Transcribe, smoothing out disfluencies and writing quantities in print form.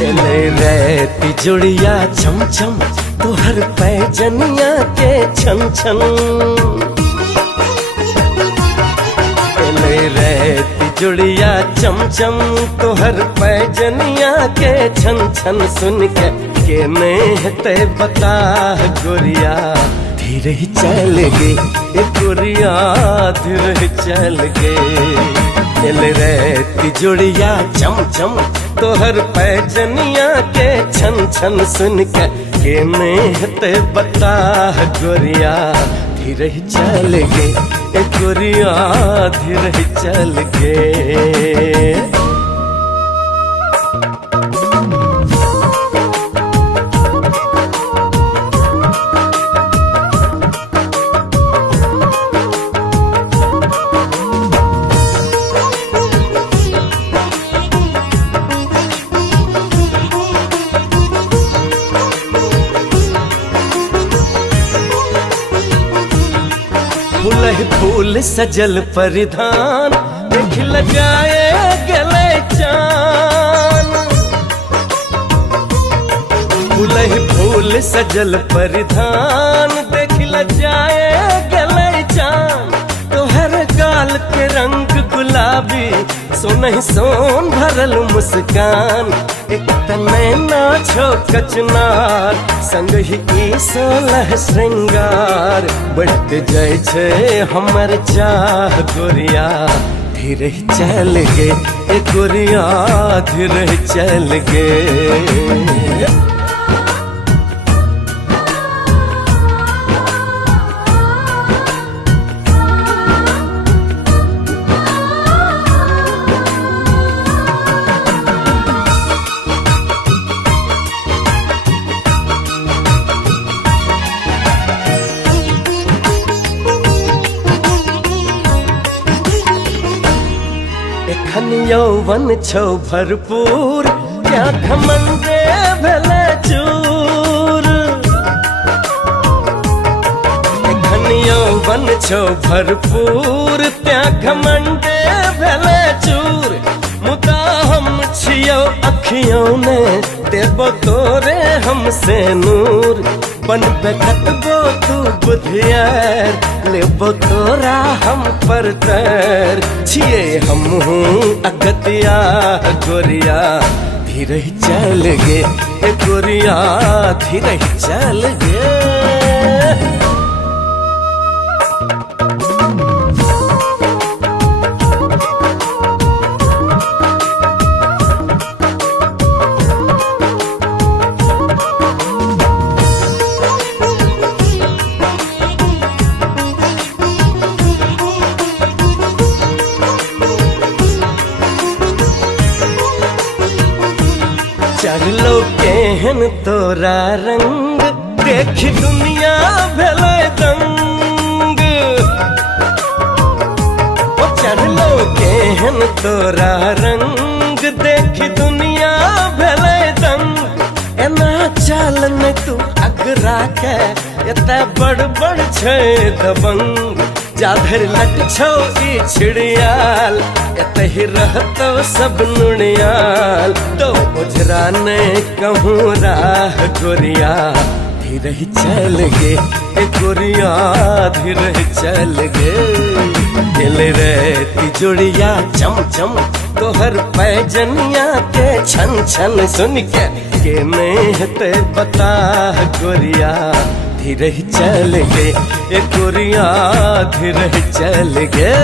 ले रहती जुड़िया छम छम तोहर पैजनिया के छन छन। ले रहती जुड़िया चम चम तोहर पैजनिया के छन छन। सुन के ने ते बता गोरिया धीरे ही चल गे गोरिया धीरे चल गे। दिल रहती जुड़िया चम चम तोहर पैजनिया के छन छन। सुन के ने ते बता गोरिया धीरे ही चल गे गोरिया धीरे ही चल गे। फूल फूल सजल परिधान देख लगाए गले चान। फूल फूल सजल परिधान देख लगाए गले चान। तोहर गाल के रंग गुलाबी सोनहि सोन भरल मुस्कान। एक तने नाछो कचनार संग ही ई 16 श्रृंगार। बढ़ते जाय छे हमर चाह गोरिया धीरे ही चल गे गोरिया धीरे ही चल गे। एखन यौवन छौ भरपूर क्या घमंडे भेले चूर। एखन यौवन छौ भरपूर त्या घमंडे भेले चूर। मुदा हम छियौ अखियों ने देबो तोरे हमसे नूर। बनबे कतबो तू बुधियार लेबो तोरा हम पर तर। छिए हम अगतिया गोरिया धीरे ही चल गे गोरिया धीरे ही चल गे। चढ़लो केहन तोरा रंग देख दुनिया भेले दंग। चढ़लो केहन तोरा रंग देख दुनिया भेले दंग। एना चाल न तू अगरा के एते बड़ बड़ छे दबंग। जाधर लट छौ ई छिड़ियाल एते ही रहतो सब नुड़ियाल। तो उजरा ने कहूँ राह गोरिया धीरे ही चल गे गोरिया धीरे ही चल गे। दिल रहती जुड़िया चम चम तोहर पैजनिया के छन छन। सुन के ने ते बता गोरिया धीरे ही चल गे गोरिया धीरे ही चल गे।